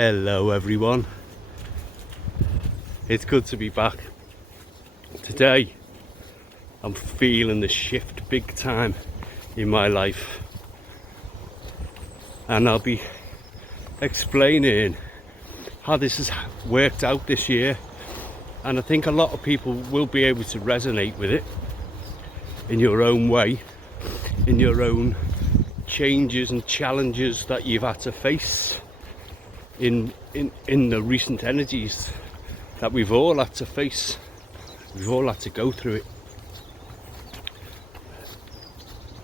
Hello everyone, it's good to be back. Today I'm feeling the shift big time in my life, and I'll be explaining how this has worked out this year, and I think a lot of people will be able to resonate with it in your own way, in your own changes and challenges that you've had to face in the recent energies that we've all had to face. We've all had to go through it.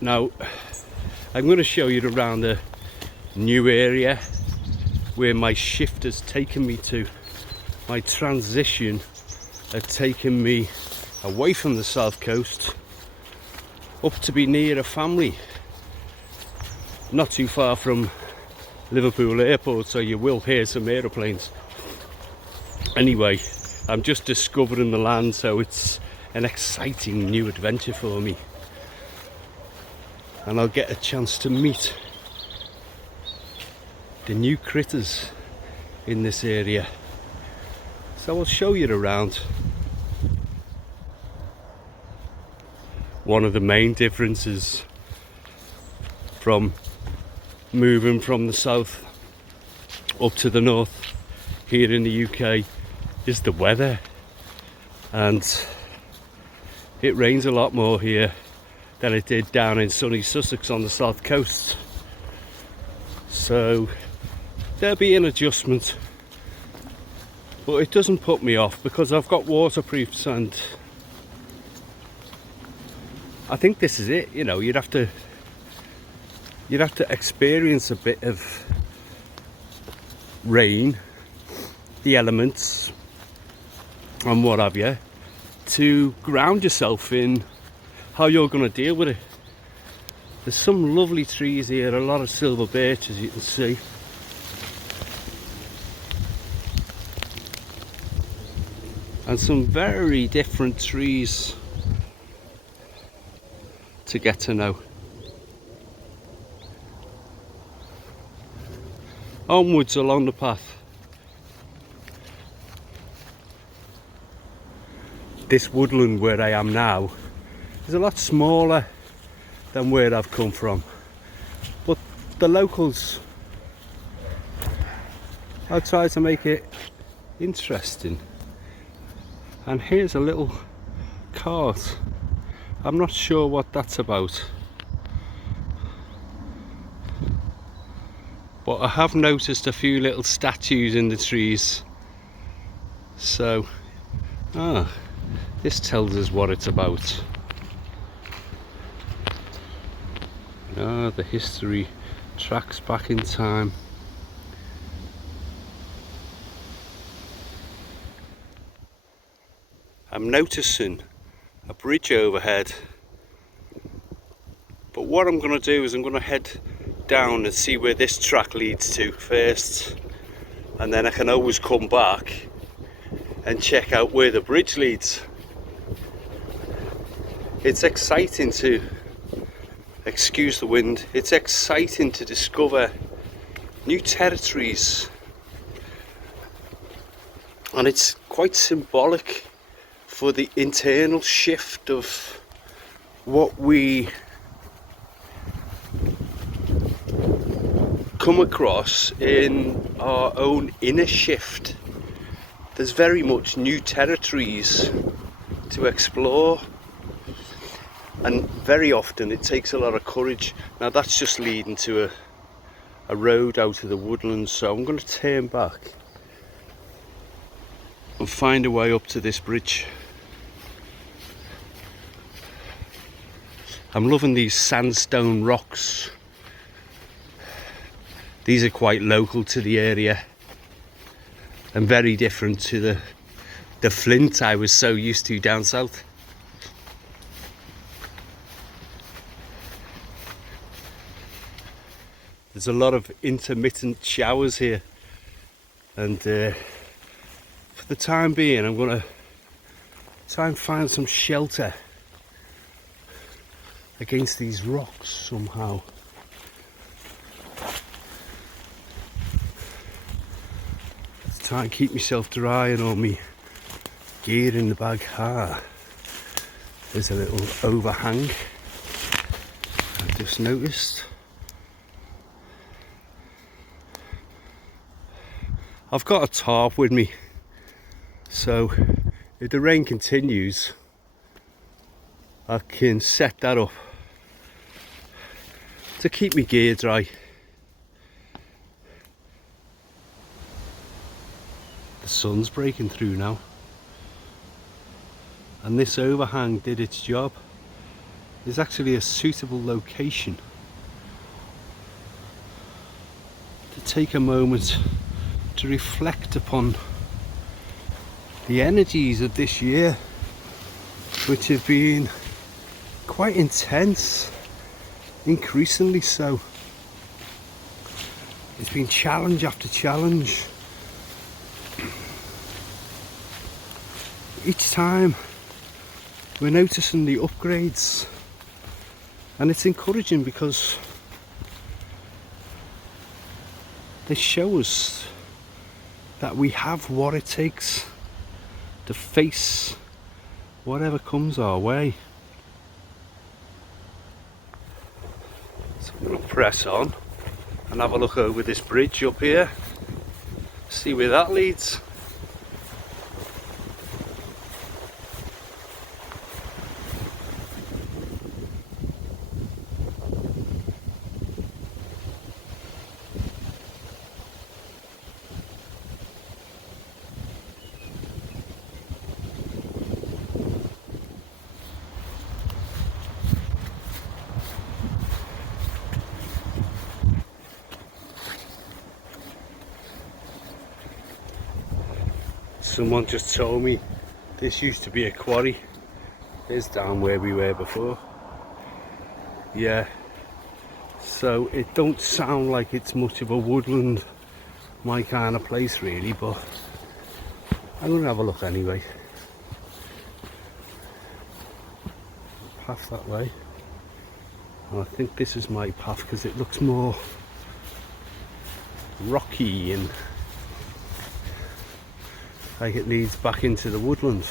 Now I'm going to show you around a new area where my shift has taken me to. My transition had taken me away from the south coast up to be near a family, not too far from Liverpool airport, so you will hear some aeroplanes. Anyway, I'm just discovering the land, so it's an exciting new adventure for me, and I'll get a chance to meet the new critters in this area, so I'll show you around. One of the main differences from moving from the south up to the north here in the UK is the weather, and it rains a lot more here than it did down in sunny Sussex on the south coast, so there'll be an adjustment, but it doesn't put me off because I've got waterproofs, and I think this is it. You know, you'd have to experience a bit of rain, the elements and what have you, to ground yourself in how you're going to deal with it. There's some lovely trees here, a lot of silver birch as you can see. And some very different trees to get to know. Onwards along the path. This woodland where I am now is a lot smaller than where I've come from, but the locals, I'll try to make it interesting. And here's a little cart. I'm not sure what that's about, but I have noticed a few little statues in the trees, so this tells us what it's about. The history tracks back in time. I'm noticing a bridge overhead, but what I'm going to do is I'm going to head down and see where this track leads to first, and then I can always come back and check out where the bridge leads. It's exciting to, excuse the wind, it's exciting to discover new territories, and it's quite symbolic for the internal shift of what we come across in our own inner shift. There's very much new territories to explore, and very often it takes a lot of courage. Now that's just leading to a road out of the woodlands, so I'm going to turn back and find a way up to this bridge. I'm loving these sandstone rocks. These are quite local to the area and very different to the flint I was so used to down south. There's a lot of intermittent showers here, and for the time being I'm going to try and find some shelter against these rocks somehow. try and keep myself dry and all my gear in the bag. There's a little overhang I've just noticed. I've got a tarp with me, so if the rain continues I can set that up to keep my gear dry. The sun's breaking through now, and this overhang did its job. It's actually a suitable location to take a moment to reflect upon the energies of this year, which have been quite intense, increasingly so. It's been challenge after challenge. Each time we're noticing the upgrades, and it's encouraging because they show us that we have what it takes to face whatever comes our way. So I'm going to press on and have a look over this bridge up here, see where that leads. Someone just told me this used to be a quarry. It's down where we were before. Yeah, so it don't sound like it's much of a woodland, my kind of place really, but I'm gonna have a look anyway. Path that way, and I think this is my path because it looks more rocky and like it leads back into the woodland.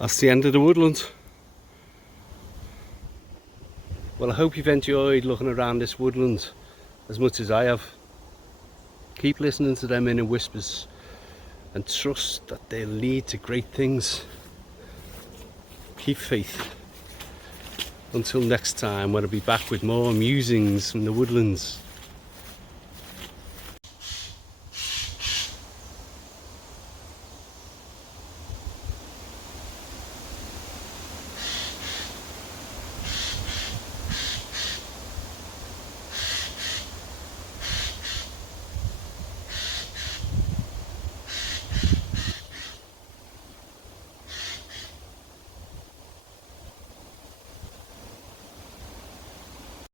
That's the end of the woodland. Well, I hope you've enjoyed looking around this woodland as much as I have. Keep listening to them inner whispers and trust that they'll lead to great things. Keep faith. Until next time, when I'll be back with more musings from the woodlands.